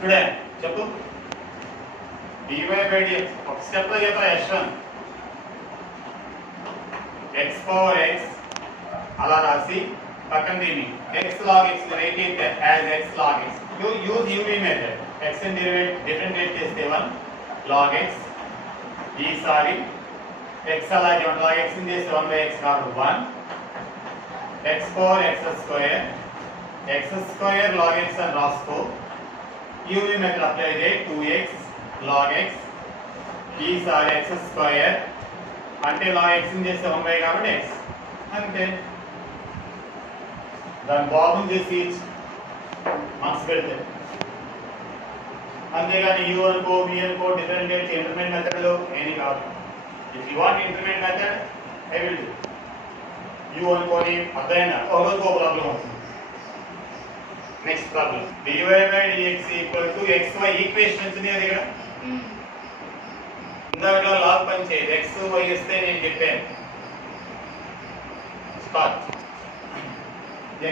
టుడే చెప్పు dy by dx ఒక స్టెప్ లో చెప్పరా h1 x power x అలా రాసి పక్కన దీన్ని x log x right it as x log x you use uv method x ని డిఫరెంషియేట్ చేస్తే 1 log x ఈసారి x అలాగే 1 log x ని చేస్తే 1 by x కాబట్టి 1 x power x square log x అని రాసుకో uv మెథడ్ అప్లై చేయి 2x log x ఈసారి x square అంటే log x ని చేస్తే 1 by కాబట్టి x అంతే దాని బాబుని చేసి మార్క్స్ పెడితే అంతేగాని u అనుకో v అనుకో డిఫరెంట్ ఇంటర్మీడియట్ మెథడ్లో ఏమీ కాదు if you want intermediate method I will do u అనుకోని అర్థమైందా ఒక రోజు ఒక ప్రాబ్లం అవుతుంది next problem dy by dx equal to xy equation వచ్చింది కదా ఇక్కడ ఇందాకలో లాగ్ పని చేయదు x y వస్తే నేను చెప్పాను స్టార్ట్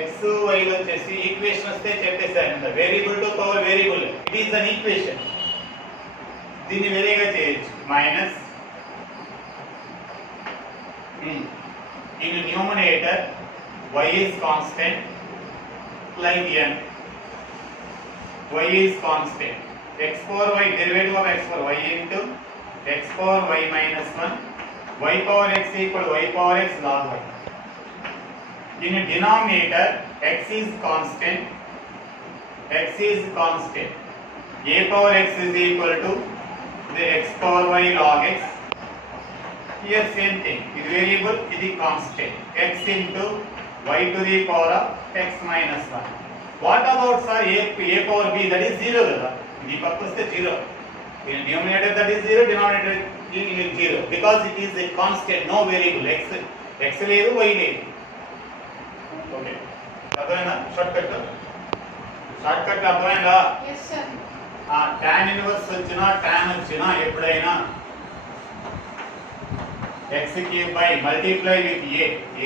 x y లో వచ్చేసి ఈక్వేషన్ వస్తే చెప్పేసాను variable to power variable it is an equation దీన్ని వేరేగా చేయొచ్చు minus in numerator y is constant like n y is constant x power y derivative of x power y into x power y minus 1 y power x equal y power x log y in denominator x is constant a power x is equal to the x power y log x. Here same thing, ఇది వేరియబుల్ ఇది constant x into y to the power of x minus 1. What about sir a power b, that is 0 కదా, ఇది పక్క వస్తే 0, in numerator that is 0, denominator is 0 because it is a constant, no variable, x లేదు y లేదు. ఓకే అర్థమైందా? Short cut అర్థమైందా? yes sir tan inverse వచ్చినా tan వచ్చినా ఎప్పుడైనా x cube by multiply with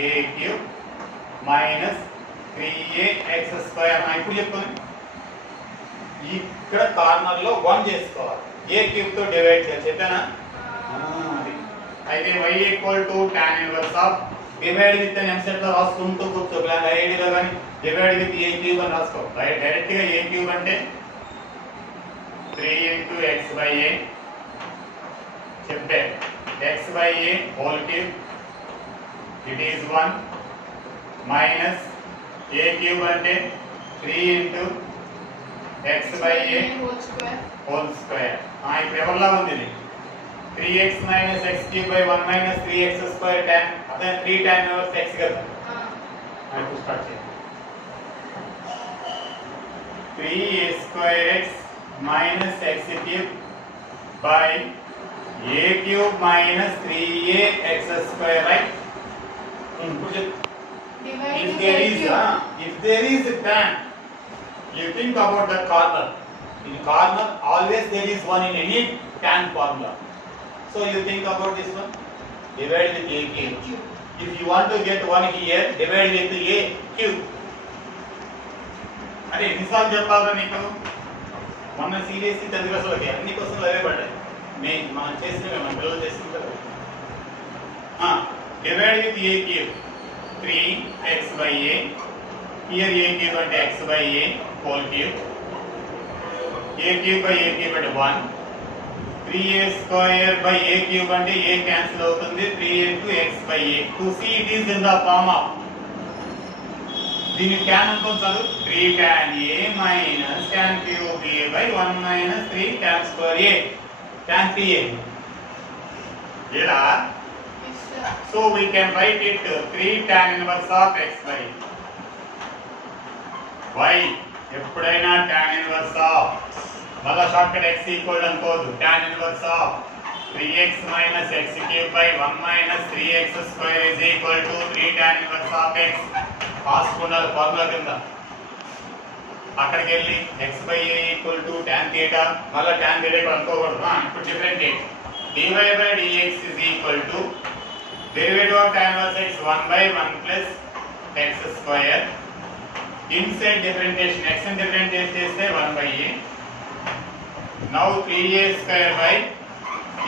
a cube minus 3a x square అని ఇప్పుడు చెప్తాను. ఇక్కడ కార్నర్ లో 1 చేసుకోవాలి, a cube తో డివైడ్ చేయాలి చెప్పానా? అయితే y equal to tan inverse of divide with అని ఎంసెట్ లో రాసుకుంటూ కూర్చో ప్లాన్ ఐడిలో కానీ డివైడ్ విత్ a cube అని రాసుకో. డైరెక్ట్ గా a cube అంటే 3 into x by a చెప్పే x by a whole cube, it is 1 minus a cube అంటే 3 into x by a whole square. ఇప్పుడు ఎవరిలా ఉంది ఇది 3x minus x cube by 1 minus 3x square tan, అదే 3 tan inverse x కదా. ఇప్పుడు స్టార్ట్ చేయండి. 3a square x minus x cube by a cube minus 3a x square, right? If there is a tan, you think about the corner. In corner always there is one in any tan formula, so you think about this one, divide with a cube. If you want to get one here, divide with a cube. అరే ఎన్నిసార్లు చెప్పాలరా నీకు? మొన్న seriously 10th class వాళ్ళకి అన్ని క్వశ్చన్లు అవే పడ్డాయి. మనం చేసినవి మన పిల్లలు చేస్తుంటారు. Divide with a cube 3x by a, here a cube అంటే x by a whole cube, a cube by a cube అంటే 1, 3a square by a cube అంటే a cancel అవుతుంది, 3 into x by a. To see it is in the form of, దీన్ని tan అనుకోవచ్చు చదువు, 3 tan a minus tan cube a by 1 minus 3 tan square a, tan 3a. Yeah. So we can write it 3 tan inverse of x by y. ఎప్పుడైనా tan inverse of మళ్ళా short cut x equal అనుకోదు, tan inverse of 3x minus x cube by 1 minus 3x square is equal to 3 tan inverse of x. రాసుకున్నారు ఫార్ములా కింద. అక్కడికి వెళ్ళి x by a equal to tan theta, మళ్ళీ tan theta కూడా అనుకోకూడదు. ఇప్పుడు different dy by dx is equal to derivative of tan inverse x 1 by 1 plus x square. Inside differentiation x and differentiate చేస్తే 1 by a Now 3a square by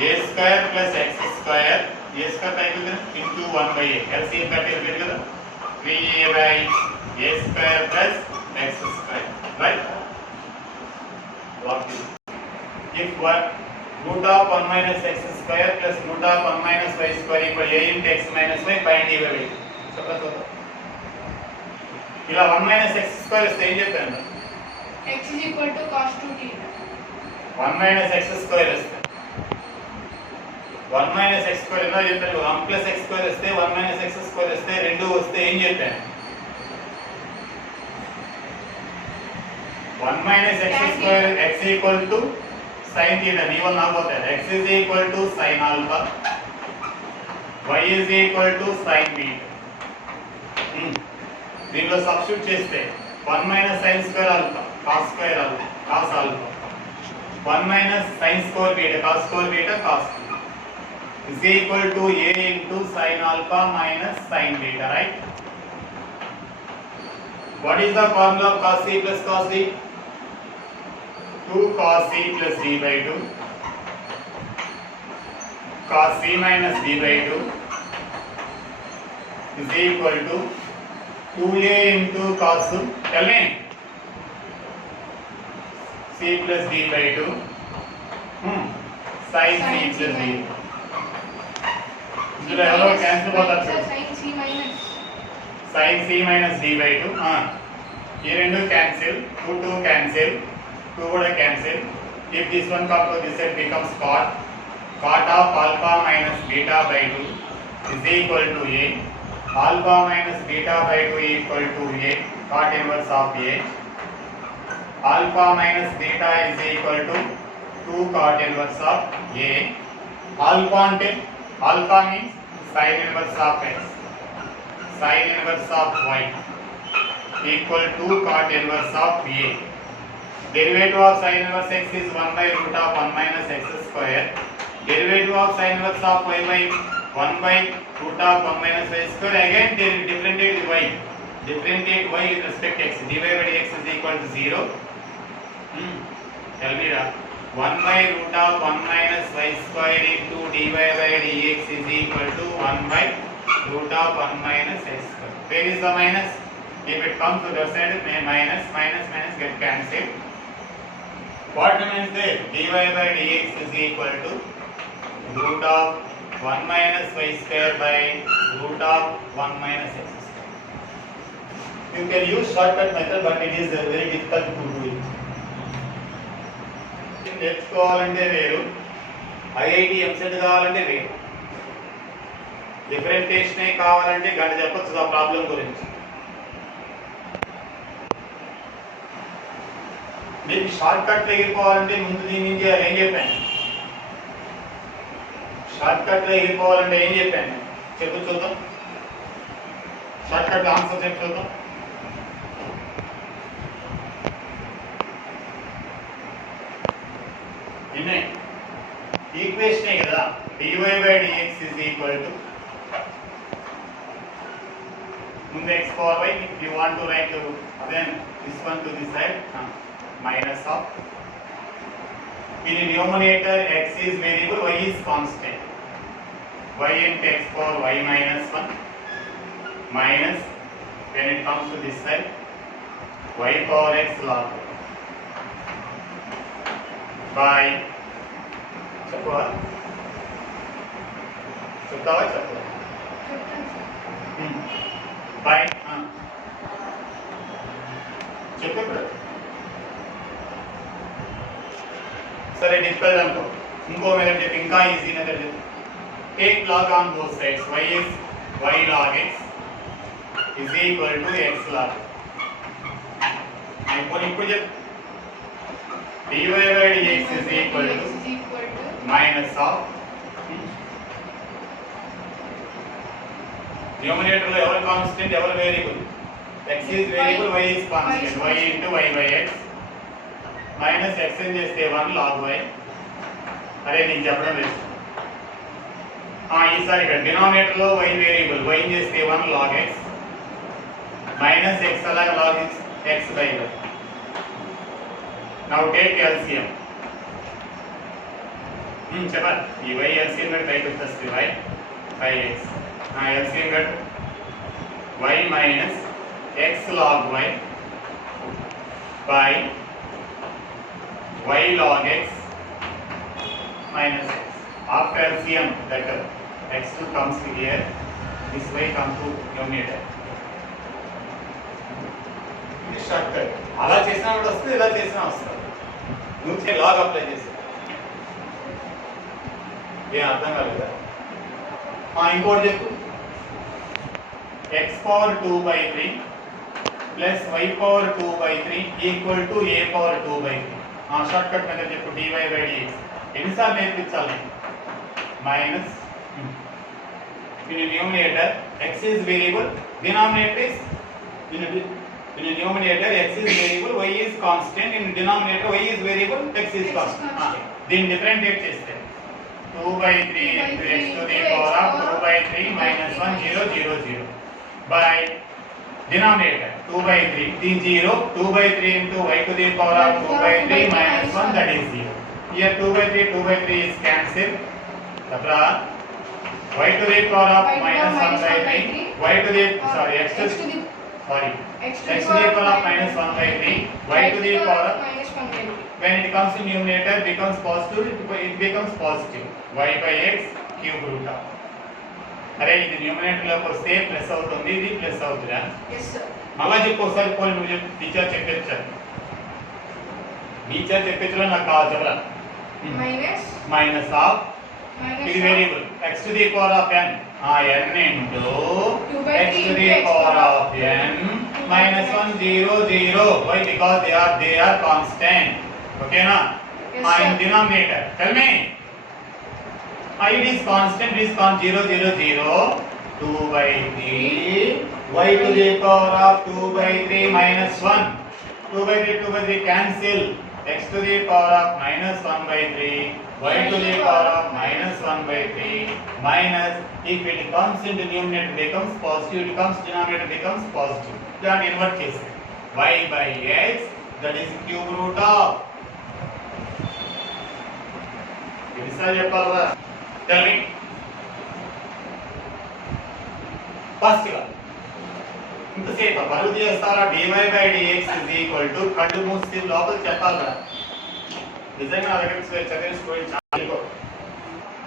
a square plus x square, a square type into 1 by a. LCM type kada 3a by a square plus x square, right? What is if what root of 1 minus x square plus root of 1 minus y square equal a into x minus y find dy by dt. ఇలా 1 minus x square ఇస్తే ఏం చెప్పాను? x is equal to cos 2t. 1 minus x square ఇస్తే 1 minus x square ఎలా చెప్పాను? 1 plus x square ఇస్తే 1 minus x square ఇస్తే రెండు వస్తే ఏం చెప్పాను? 1 minus x square x equal to sin theta. V1 ఆగిపోతాయి. x is equal to sin alpha, y is equal to sin beta. దీనిలో సబ్స్టిట్యూట్ చేస్తే 1 minus sin square alpha cos square alpha cos alpha 1 minus sin square beta cos square beta cos is equal to a into sin alpha minus sin beta, right? What is the formula of cos c plus cos d? 2 cos c plus d by 2 cos c minus d by 2 is equal to 2a into cos, tell me, c plus d by 2 sin c plus d. ఇందులో ఎవరో క్యాన్సిల్ పోతారు sin c minus sin c minus d by 2 ఈ రెండు క్యాన్సిల్ 2 క్యాన్సిల్ 2 కూడా cancel. if this one come to this side becomes cot of alpha minus beta by 2 is equal to a. Alpha minus beta by 2 equal to a, cot inverse of a. Alpha minus beta is equal to 2 cot inverse of a. Alpha means sin inverse of x, sin inverse of y equal to cot inverse of a. Derivative of sin inverse x is 1 by root of 1 minus x square. Derivative of sin inverse of y by 1 by root of 1 minus y square. Again differentiate y. Differentiate y with respect to x. dy by dx is equal to 0. Tell me that 1 by root of 1 minus y square into dy by dx is equal to 1 by root of 1 minus x square. Where is the minus? If it comes to the side, minus get cancelled. What remains there? dy by dx is equal to root of 1 minus y square by root of 1 minus x square. You can use shortcut method, but it is very difficult to do it. నేర్చుకోవాలంటే వేరు, ఐఐటి ఎంసెట్ కావాలంటే వేరు, డిఫరెంటేషన్ కావాలంటే గంట చెప్పొచ్చు ఆ ప్రాబ్లం గురించి. మీకు షార్ట్ కట్ ఎగిరిపోవాలంటే ముందు దీని నుంచి ఏం చెప్పాను? షార్ట్ కట్ లో ఎగిరిపోవాలంటే ఏం చెప్పాను చెప్పు చూద్దాం. షార్ట్ కట్ ఆన్సర్ చెప్పు చూద్దాం. ఇన్నే ఈక్వేషన్ కదా, dy by dx is equal to ముందు x power y. if you want to write then this one to this side minus of, in the numerator x is variable, y is constant, y into x power y minus 1 minus, when it comes to this side, y power x log by చెప్పువా చెప్తావా చెప్పు బై చెప్పు ఇప్పుడు. సరే డిఫికల్ట్ అనుకో, ఇంకో మెథడ్ చెప్పి, ఇంకా ఈజీ మెథడ్ చెప్పు. Take log on both sides. y is y log x is equal to x log. ఇప్పుడు చెప్పు dy by dx is equal to minus of, numerator లో ఎవరు కాన్స్టెంట్ ఎవరు variable? x is variable, y is constant, y into y by x minus x అని చేస్తే 1 log y. అరే నేను చెప్పడం లేదు. ఈసారి ఇక్కడ డినామినేటర్ లో y వేరియబుల్, y చేస్తే 1 log x minus x అలాగే log x by y. Now take LCM. చెప్పాలి ఈ y LCM గట్ పైకి వచ్చేస్తుంది y 5x LCM గట్ y minus x log y by y log x minus x. After LCM, that x2 comes here, this y comes to numerator. This shortcut. అలా చేసినా కూడా వస్తుంది, ఇలా చేసినా వస్తుంది. నువ్వు లాగ్ అప్లై చేసి ఏం అర్థం కాలేదా? ఇంకోటి చెప్పు, x power 2/3 plus y power 2/3 equal to a power 2/3. Short cut method చెప్పు, dy by dx. ఎన్నిసార్లు నేర్పించాలి? Minus in the numerator x is variable, denominator is in the numerator x is variable, y is constant, in the denominator y is variable, x is constant. దీన్ని డిఫరెంషియేట్ చేస్తే 2/3 into x to the power of 2/3 minus 1 0 0 0 by denominator 2/3 the 0 2/3 into y to the power of 2/3 minus 1 that is 0. Here 2/3 is cancelled. Tabra y to the power of minus 1/3 y to the sorry x to the sorry x to the power of minus 1/3 y to the power of minus 1/3. when it comes to numerator becomes positive, it becomes positive y by x cube root of. అరే ఇది న్యూమరేటర్ లోకి వస్తే ప్లస్ అవుతుంది, ఇది ప్లస్ అవుతుందా? yes sir. మళ్ళా చెప్పు ఒకసారి, పోయి నువ్వు చెప్పు, టీచర్ చెప్పేచ్చారు, టీచర్ చెప్పేచ్చలో నాకు కావాలి చెప్పరా. మైనస్ ఆఫ్ ఇది variable x to the power of n n into x to the power of n minus 1 0 0. Why? Because they are constant. Okay na? In denominator, tell me. It is constant, it is 0 0 0 2/3 y to the power of 2/3 minus 1 2/3 cancel, x to the power of minus 1/3 y to the power of minus 1/3 minus, if it comes into numerator becomes positive, it comes denominator becomes positive. Then invert case y by x, that is cube root of. ఎన్నిసార్లు చెప్పాలా? Tell me. First గా ఇంతసేపు బరువు చేస్తారా? dy by dx is equal to కళ్ళు మూసి లోపల చెప్పాలి కదా. నిజంగా నా దగ్గర చదివిన స్టూడెంట్ చాలా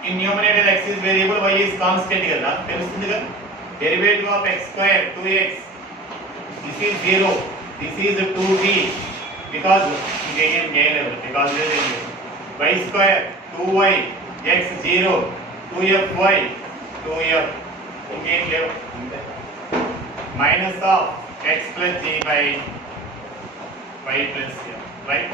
in numerator x is variable, y is constant కదా, తెలుస్తుంది కదా. Derivative of x square 2x, this is 0, this is 2b because again level because there is y square 2y x 0 2fy 2f again level minus of x plus g by y plus c, right?